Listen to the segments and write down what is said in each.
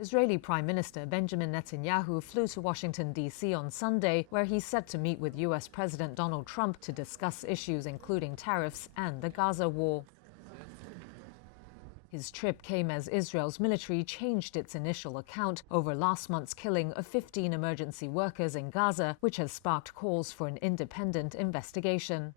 Israeli Prime Minister Benjamin Netanyahu flew to Washington, D.C. on Sunday, where he's set to meet with U.S. President Donald Trump to discuss issues including tariffs and the Gaza war. His trip came as Israel's military changed its initial account over last month's killing of 15 emergency workers in Gaza, which has sparked calls for an independent investigation.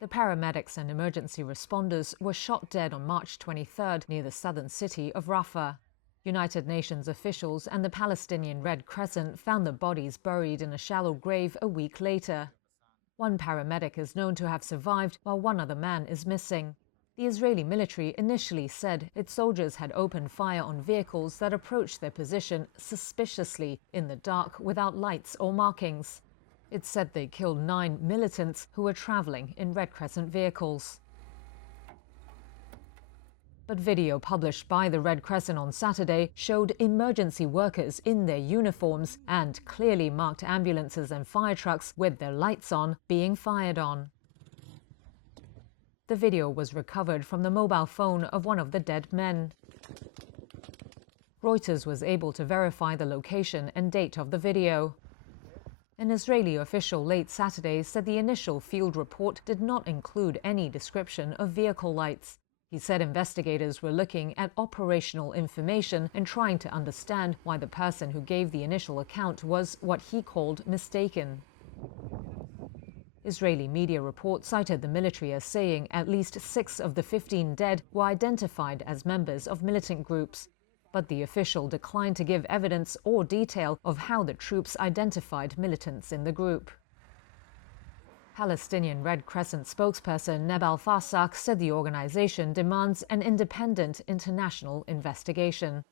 The paramedics and emergency responders were shot dead on March 23rd near the southern city of Rafah. United Nations officials and the Palestinian Red Crescent found the bodies buried in a shallow grave a week later. One paramedic is known to have survived, while one other man is missing. The Israeli military initially said its soldiers had opened fire on vehicles that approached their position suspiciously in the dark without lights or markings. It said they killed 9 militants who were traveling in Red Crescent vehicles. But video published by the Red Crescent on Saturday showed emergency workers in their uniforms and clearly marked ambulances and fire trucks with their lights on being fired on. The video was recovered from the mobile phone of one of the dead men. Reuters was able to verify the location and date of the video. An Israeli official late Saturday said the initial field report did not include any description of vehicle lights. He said investigators were looking at operational information and trying to understand why the person who gave the initial account was what he called mistaken. Israeli media reports cited the military as saying at least 6 of the 15 dead were identified as members of militant groups, but the official declined to give evidence or detail of how the troops identified militants in the group. Palestinian Red Crescent spokesperson Nebal Fasak said the organization demands an independent international investigation.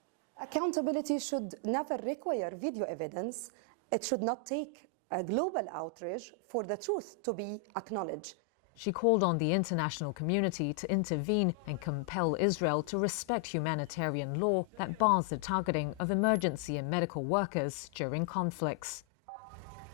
Accountability should never require video evidence. It should not take a global outrage for the truth to be acknowledged. She called on the international community to intervene and compel Israel to respect humanitarian law that bars the targeting of emergency and medical workers during conflicts.